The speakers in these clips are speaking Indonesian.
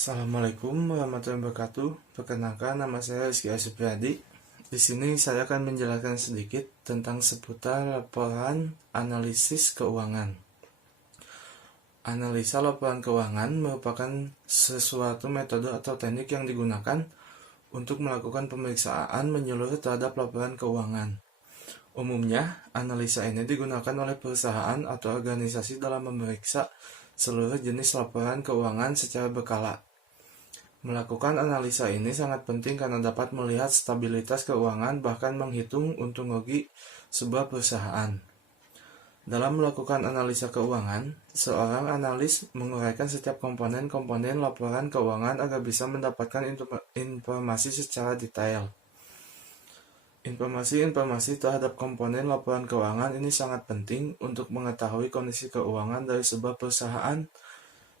Assalamualaikum warahmatullahi wabarakatuh. Perkenalkan, nama saya Rizky Supriyadi. Di sini saya akan menjelaskan sedikit tentang seputar laporan analisis keuangan. Analisa laporan keuangan merupakan sesuatu metode atau teknik yang digunakan untuk melakukan pemeriksaan menyeluruh terhadap laporan keuangan. Umumnya, analisa ini digunakan oleh perusahaan atau organisasi dalam memeriksa seluruh jenis laporan keuangan secara berkala. Melakukan analisa ini sangat penting karena dapat melihat stabilitas keuangan bahkan menghitung untung rugi sebuah perusahaan. Dalam melakukan analisa keuangan, seorang analis menguraikan setiap komponen-komponen laporan keuangan agar bisa mendapatkan informasi secara detail. Informasi terhadap komponen laporan keuangan ini sangat penting untuk mengetahui kondisi keuangan dari sebuah perusahaan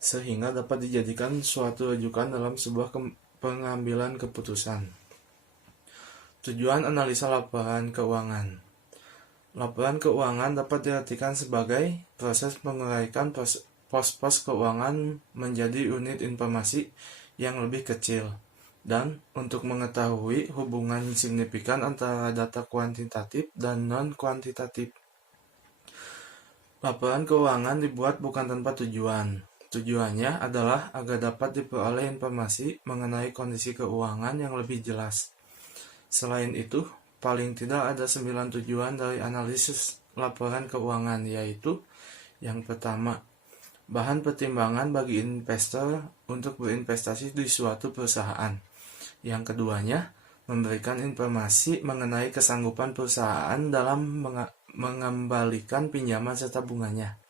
sehingga dapat dijadikan suatu rujukan dalam sebuah pengambilan keputusan. Tujuan analisa laporan keuangan. Laporan keuangan dapat diartikan sebagai proses menguraikan pos-pos keuangan menjadi unit informasi yang lebih kecil, dan untuk mengetahui hubungan signifikan antara data kuantitatif dan non-kuantitatif. Laporan keuangan dibuat bukan tanpa tujuan. Tujuannya adalah agar dapat diperoleh informasi mengenai kondisi keuangan yang lebih jelas. Selain itu, paling tidak ada 9 tujuan dari analisis laporan keuangan, yaitu yang pertama, bahan pertimbangan bagi investor untuk berinvestasi di suatu perusahaan. Yang keduanya, memberikan informasi mengenai kesanggupan perusahaan dalam mengembalikan pinjaman serta bunganya.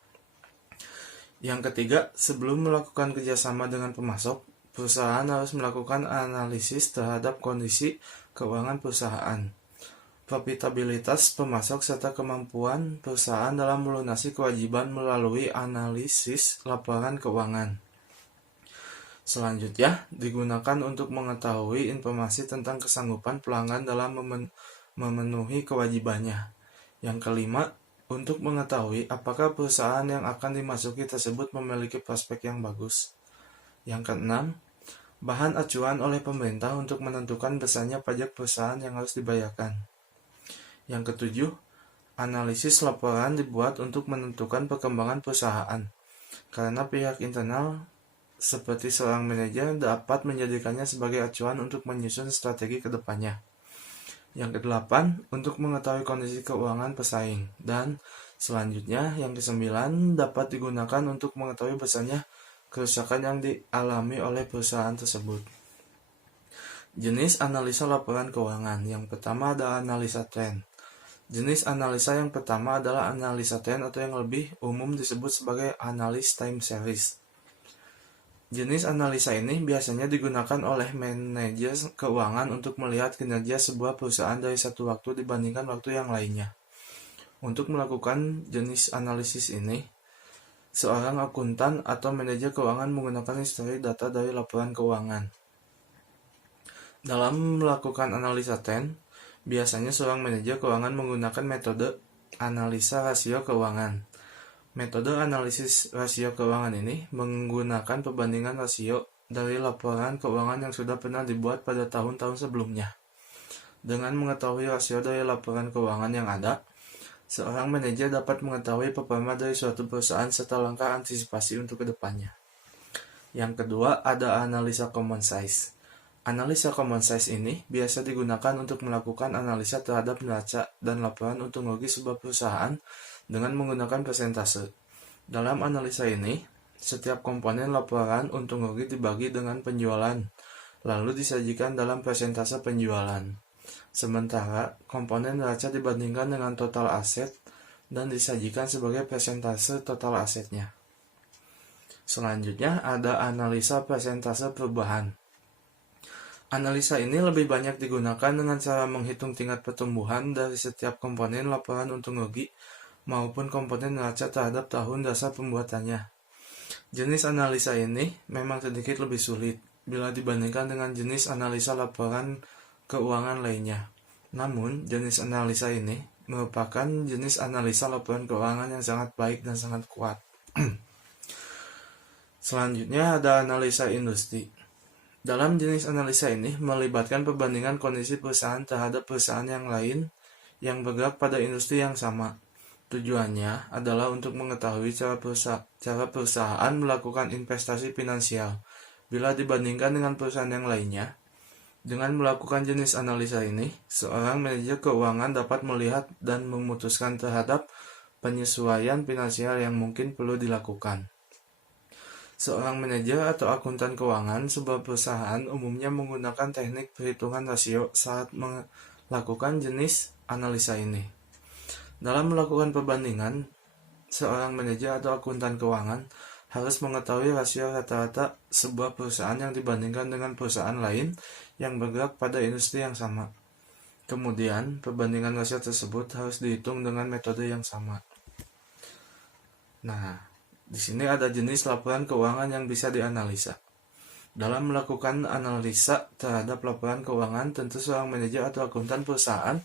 Yang ketiga, sebelum melakukan kerjasama dengan pemasok, perusahaan harus melakukan analisis terhadap kondisi keuangan perusahaan, profitabilitas pemasok, serta kemampuan perusahaan dalam melunasi kewajiban melalui analisis laporan keuangan. Selanjutnya, digunakan untuk mengetahui informasi tentang kesanggupan pelanggan dalam memenuhi kewajibannya. Yang kelima, untuk mengetahui apakah perusahaan yang akan dimasuki tersebut memiliki prospek yang bagus. Yang keenam, bahan acuan oleh pemerintah untuk menentukan besarnya pajak perusahaan yang harus dibayarkan. Yang ketujuh, analisis laporan dibuat untuk menentukan perkembangan perusahaan, karena pihak internal seperti seorang manajer dapat menjadikannya sebagai acuan untuk menyusun strategi ke depannya. Yang kedelapan, untuk mengetahui kondisi keuangan pesaing. Dan selanjutnya, yang kesembilan, dapat digunakan untuk mengetahui besarnya kerusakan yang dialami oleh perusahaan tersebut. Jenis analisa laporan keuangan. Yang pertama adalah analisa tren. Jenis analisa yang pertama adalah analisa tren atau yang lebih umum disebut sebagai analis time series. Jenis analisa ini biasanya digunakan oleh manajer keuangan untuk melihat kinerja sebuah perusahaan dari satu waktu dibandingkan waktu yang lainnya. Untuk melakukan jenis analisis ini, seorang akuntan atau manajer keuangan menggunakan histori data dari laporan keuangan. Dalam melakukan analisa tren, biasanya seorang manajer keuangan menggunakan metode analisa rasio keuangan. Metode analisis rasio keuangan ini menggunakan perbandingan rasio dari laporan keuangan yang sudah pernah dibuat pada tahun-tahun sebelumnya. Dengan mengetahui rasio dari laporan keuangan yang ada, seorang manajer dapat mengetahui performa dari suatu perusahaan serta langkah antisipasi untuk kedepannya. Yang kedua, ada analisa common size. Analisa common size ini biasa digunakan untuk melakukan analisa terhadap neraca dan laporan untung rugi sebuah perusahaan dengan menggunakan persentase. Dalam analisa ini, setiap komponen laporan untung rugi dibagi dengan penjualan, lalu disajikan dalam persentase penjualan. Sementara komponen neraca dibandingkan dengan total aset dan disajikan sebagai persentase total asetnya. Selanjutnya ada analisa persentase perubahan. Analisa ini lebih banyak digunakan dengan cara menghitung tingkat pertumbuhan dari setiap komponen laporan untung rugi maupun komponen neraca terhadap tahun dasar pembuatannya. Jenis analisa ini memang sedikit lebih sulit bila dibandingkan dengan jenis analisa laporan keuangan lainnya. Namun, jenis analisa ini merupakan jenis analisa laporan keuangan yang sangat baik dan sangat kuat. Selanjutnya ada analisa industri. Dalam jenis analisa ini melibatkan perbandingan kondisi perusahaan terhadap perusahaan yang lain yang bergerak pada industri yang sama. Tujuannya adalah untuk mengetahui cara perusahaan melakukan investasi finansial bila dibandingkan dengan perusahaan yang lainnya. Dengan melakukan jenis analisa ini, seorang manajer keuangan dapat melihat dan memutuskan terhadap penyesuaian finansial yang mungkin perlu dilakukan. Seorang manajer atau akuntan keuangan sebuah perusahaan umumnya menggunakan teknik perhitungan rasio saat melakukan jenis analisa ini. Dalam melakukan perbandingan, seorang manajer atau akuntan keuangan harus mengetahui rasio rata-rata sebuah perusahaan yang dibandingkan dengan perusahaan lain yang bergerak pada industri yang sama. Kemudian, perbandingan rasio tersebut harus dihitung dengan metode yang sama. Nah, di sini ada jenis laporan keuangan yang bisa dianalisa. Dalam melakukan analisa terhadap laporan keuangan, tentu seorang manajer atau akuntan perusahaan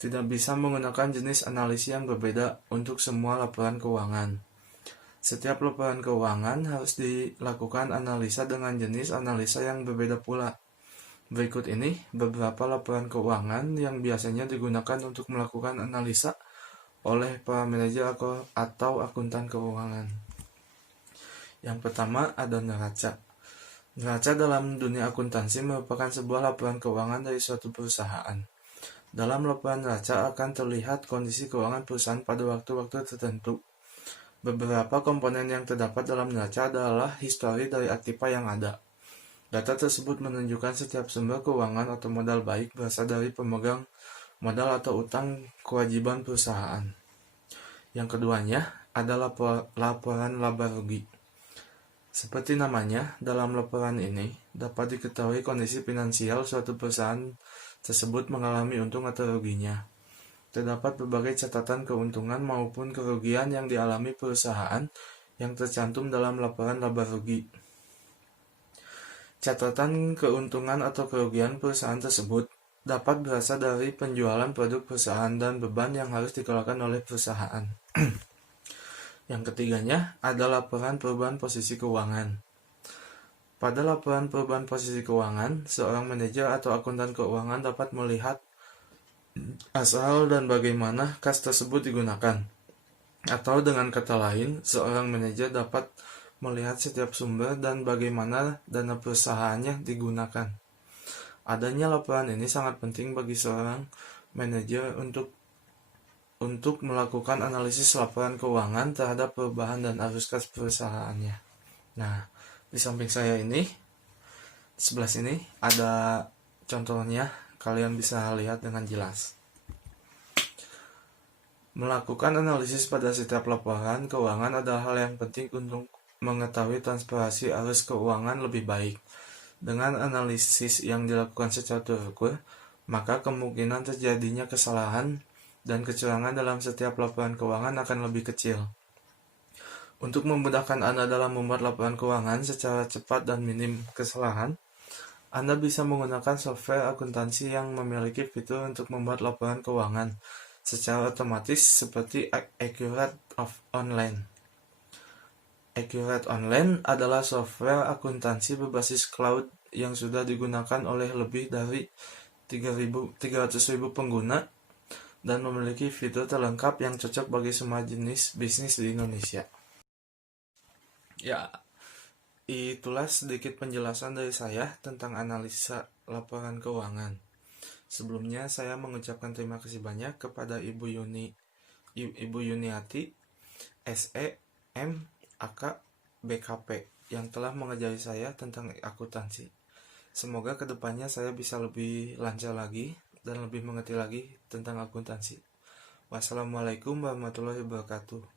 tidak bisa menggunakan jenis analisis yang berbeda untuk semua laporan keuangan. Setiap laporan keuangan harus dilakukan analisa dengan jenis analisa yang berbeda pula. Berikut ini beberapa laporan keuangan yang biasanya digunakan untuk melakukan analisa oleh para manajer atau akuntan keuangan. Yang pertama ada neraca. Neraca dalam dunia akuntansi merupakan sebuah laporan keuangan dari suatu perusahaan. Dalam laporan neraca akan terlihat kondisi keuangan perusahaan pada waktu-waktu tertentu. Beberapa komponen yang terdapat dalam neraca adalah histori dari aktiva yang ada. Data tersebut menunjukkan setiap sumber keuangan atau modal baik berasal dari pemegang modal atau utang kewajiban perusahaan. Yang keduanya adalah laporan laba rugi. Seperti namanya, dalam laporan ini dapat diketahui kondisi finansial suatu perusahaan tersebut mengalami untung atau ruginya. Terdapat berbagai catatan keuntungan maupun kerugian yang dialami perusahaan yang tercantum dalam laporan laba rugi. Catatan keuntungan atau kerugian perusahaan tersebut dapat berasal dari penjualan produk perusahaan dan beban yang harus dikeluarkan oleh perusahaan. Yang ketiganya ada laporan perubahan posisi keuangan. Pada laporan perubahan posisi keuangan, seorang manajer atau akuntan keuangan dapat melihat asal dan bagaimana kas tersebut digunakan. Atau dengan kata lain, seorang manajer dapat melihat setiap sumber dan bagaimana dana perusahaannya digunakan. Adanya laporan ini sangat penting bagi seorang manajer untuk melakukan analisis laporan keuangan terhadap perubahan dan arus kas perusahaannya. Nah, di samping saya ini, di sebelah sini ada contohnya. Kalian bisa lihat dengan jelas. Melakukan analisis pada setiap laporan keuangan adalah hal yang penting untuk mengetahui transparansi arus keuangan lebih baik. Dengan analisis yang dilakukan secara terukur, maka kemungkinan terjadinya kesalahan dan kecurangan dalam setiap laporan keuangan akan lebih kecil. Untuk memudahkan Anda dalam membuat laporan keuangan secara cepat dan minim kesalahan, Anda bisa menggunakan software akuntansi yang memiliki fitur untuk membuat laporan keuangan secara otomatis seperti Accurate Online. Accurate Online adalah software akuntansi berbasis cloud yang sudah digunakan oleh lebih dari 300.000 pengguna dan memiliki fitur terlengkap yang cocok bagi semua jenis bisnis di Indonesia. Ya, itulah sedikit penjelasan dari saya tentang analisa laporan keuangan. Sebelumnya saya mengucapkan terima kasih banyak kepada Ibu Yuniati, SE, M, AK, BKP yang telah mengajari saya tentang akuntansi. Semoga kedepannya saya bisa lebih lancar lagi dan lebih mengerti lagi tentang akuntansi. Wassalamualaikum warahmatullahi wabarakatuh.